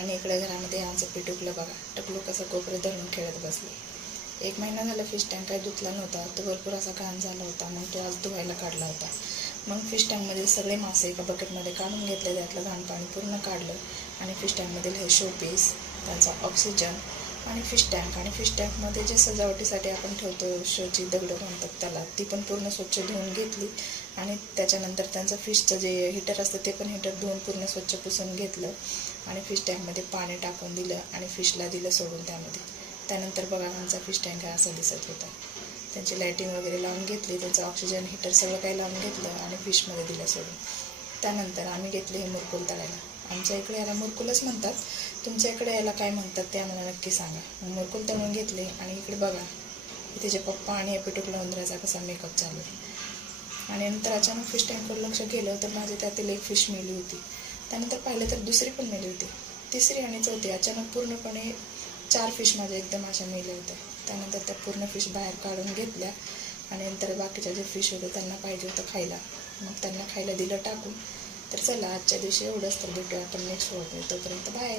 आणि इकडे घरामध्ये आमचं पिटुकलं बघा, टकलू कसं कोपऱ्यात धरून खेळत बसले. 1 महिना झाला फिश टँक काही धुतला नव्हता, तो भरपूर असा घाण झाला होता. मग तो आज धुवायला काढला होता. मग फिश टँकमध्ये सगळे मासे एका बकेटमध्ये काढून घेतले, त्यातलं घाण पाणी पूर्ण काढलं आणि फिश टँकमधील हे शोपीस, त्यांचा ऑक्सिजन आणि फिश टँकमध्ये जे सजावटीसाठी आपण ठेवतो, शोची दगडं म्हणतात त्याला, ती पण पूर्ण स्वच्छ धुवून घेतली. आणि त्याच्यानंतर त्यांचं फिशचं जे हीटर असतं ते पण हीटर धुवून पूर्ण स्वच्छ पुसून घेतलं आणि फिश टँकमध्ये पाणी टाकून दिलं आणि फिशला दिलं सोडून त्यामध्ये. त्यानंतर बघा आमचा फिश टँक असा दिसत होता. त्यांची लाईटिंग वगैरे लावून घेतली, त्यांचं ऑक्सिजन हीटर सगळं काही लावून घेतलं आणि फिशमध्ये दिलं सोडून. त्यानंतर आम्ही घेतले हे मुरकुल तळायला. आमच्या इकडे याला मुरकुलच म्हणतात, तुमच्या इकडे याला काय म्हणतात ते आम्हाला नक्की सांगा. मग मुरकुल तळून घेतले आणि इकडे बघा तिचे पप्पा आणि या पिटुकल्या उंदराचा कसा मेकअप चालू आहे. आणि नंतर अचानक फिश टँकवर लक्ष गेलं तर माझे त्यातील एक फिश मेली होती. त्यानंतर पाहिलं तर दुसरी पण मेली होती, तिसरी आणि चौथी. अचानक पूर्णपणे 4 फिश माझ्या एकदम अशा मेल्या होत्या. त्यानंतर त्या पूर्ण फिश बाहेर काढून घेतल्या आणि नंतर बाकीच्या जे फिश होते त्यांना पाहिजे होतं खायला, मग त्यांना खायला दिलं टाकून. तर चला आजच्या दिवशी एवढंच. तर भेटूया आपण नेक्स्ट व्हिडिओ. तोपर्यंत बाय.